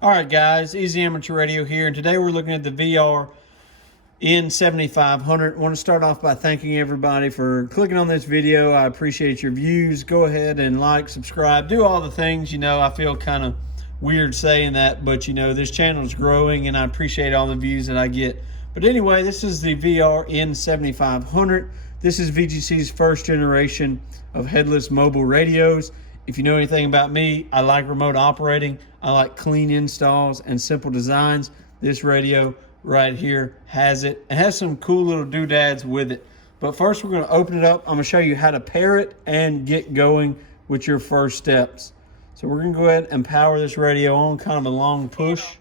All right, guys, Easy Amateur Radio here, and today we're looking at the VR N7500. I want to start off by thanking everybody for clicking on this video. I appreciate your views. Go ahead and like, subscribe, do all the things. You know, I feel kind of weird saying that, but you know, this channel is growing, and I appreciate all the views that I get. But anyway, this is the VR N7500. This is VGC's first generation of headless mobile radios. If you know anything about me, I like remote operating. I like clean installs and simple designs. This radio right here has it. It has some cool little doodads with it. But first we're going to open it up. I'm going to show you how to pair it and get going with your first steps. So we're going to go ahead and power this radio on, kind of a long push.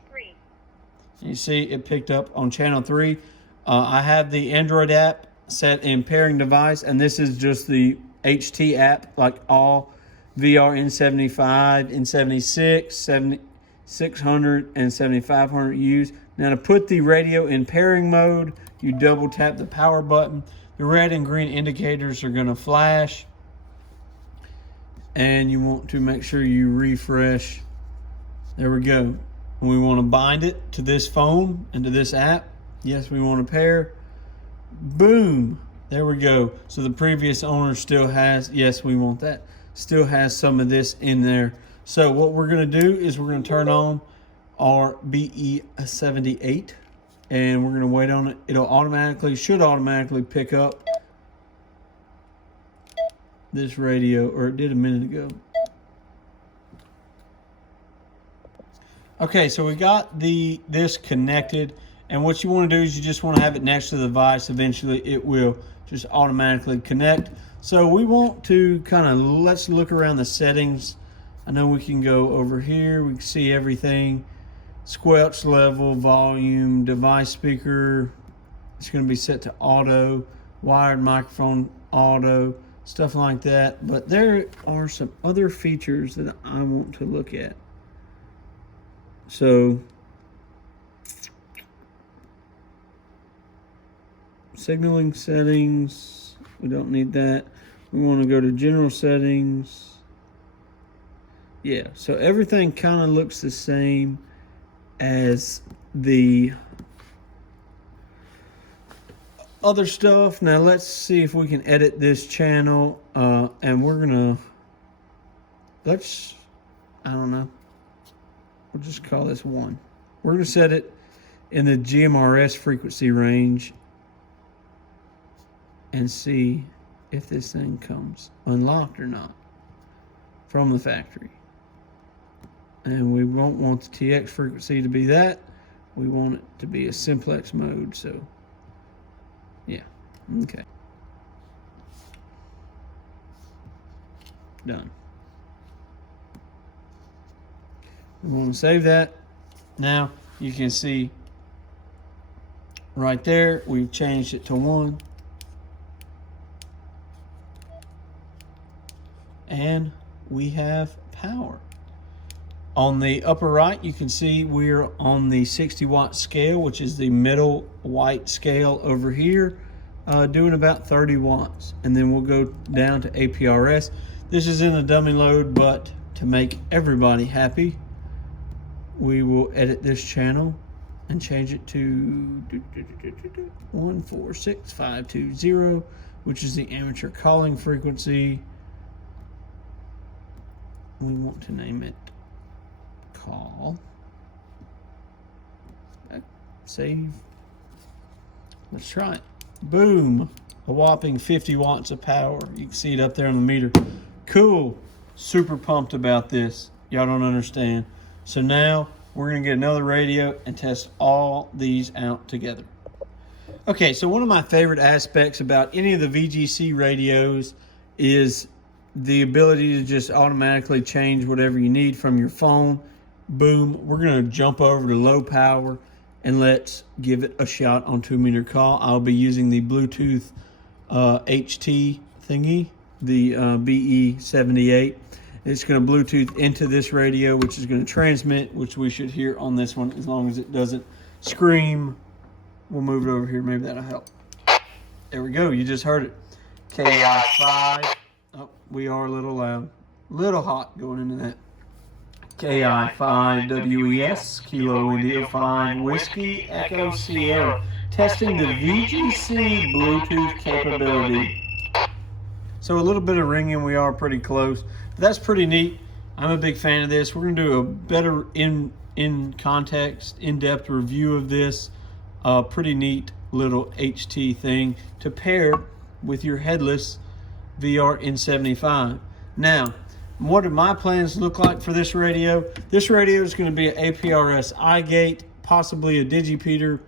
You see it picked up on channel 3. I have the Android app set in pairing device, and this is just the HT app, like all VR N75, N76, 600, and 7500 use. Now to put the radio in pairing mode, you double tap the power button. The red and green indicators are going to flash, and you want to make sure you refresh. There we go. And we want to bind it to this phone and to this app. Yes, we want to pair. Boom. There we go. So the previous owner still has, yes, we want that, still has some of this in there. So what we're going to do is we're going to turn on our BE78, and we're going to wait on it. It'll should automatically pick up this radio, or it did a minute ago. Okay, so we got this connected, and what you want to do is you just want to have it next to the device. Eventually it will just automatically connect. So we want to let's look around the settings. I know we can go over here, we can see everything. Squelch level, volume, device speaker, it's going to be set to auto, wired microphone auto, stuff like that. But there are some other features that I want to look at. So signaling settings, we don't need that. We want to go to general settings. Yeah, so everything kind of looks the same as the other stuff. Now let's see if we can edit this channel, and we're gonna, I don't know, we'll just call this 1. We're gonna set it in the GMRS frequency range and see if this thing comes unlocked or not from the factory. And we won't want the TX frequency to be that. We want it to be a simplex mode. So yeah, okay, done. We want to save that. Now you can see right there we've changed it to 1, and we have power. On the upper right, you can see we're on the 60-watt scale, which is the middle white scale over here, doing about 30 watts. And then we'll go down to APRS. This is in the dummy load, but to make everybody happy, we will edit this channel and change it to 146520, which is the amateur calling frequency. We want to name it call. Save. Let's try it. Boom. A whopping 50 watts of power. You can see it up there on the meter. Cool. Super pumped about this. Y'all don't understand. So now we're going to get another radio and test all these out together. Okay, so one of my favorite aspects about any of the VGC radios is the ability to just automatically change whatever you need from your phone. Boom. We're going to jump over to low power and let's give it a shot on 2-meter call. I'll be using the Bluetooth HT thingy, the BE78. It's going to Bluetooth into this radio, which is going to transmit, which we should hear on this one as long as it doesn't scream. We'll move it over here. Maybe that'll help. There we go. You just heard it. KI5. Oh, we are a little loud. Little hot going into that. KI5WES, Kilo India 5 Whiskey Echo Sierra, testing the VGC Bluetooth capability. So a little bit of ringing, we are pretty close. But that's pretty neat. I'm a big fan of this. We're gonna do a better in context, in-depth review of this. Pretty neat little HT thing to pair with your headless VR N75. Now, what do my plans look like for this radio? This radio is going to be an APRS iGate, possibly a Digipeater.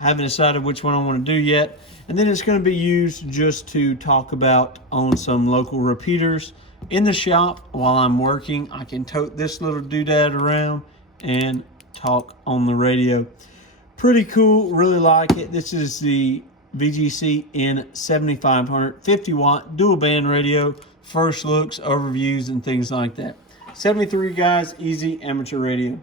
I haven't decided which one I want to do yet. And then it's going to be used just to talk about on some local repeaters. In the shop, while I'm working, I can tote this little doodad around and talk on the radio. Pretty cool, really like it. This is the VGC N7500 50-watt dual band radio. First looks, overviews, and things like that. 73 guys, easy amateur radio.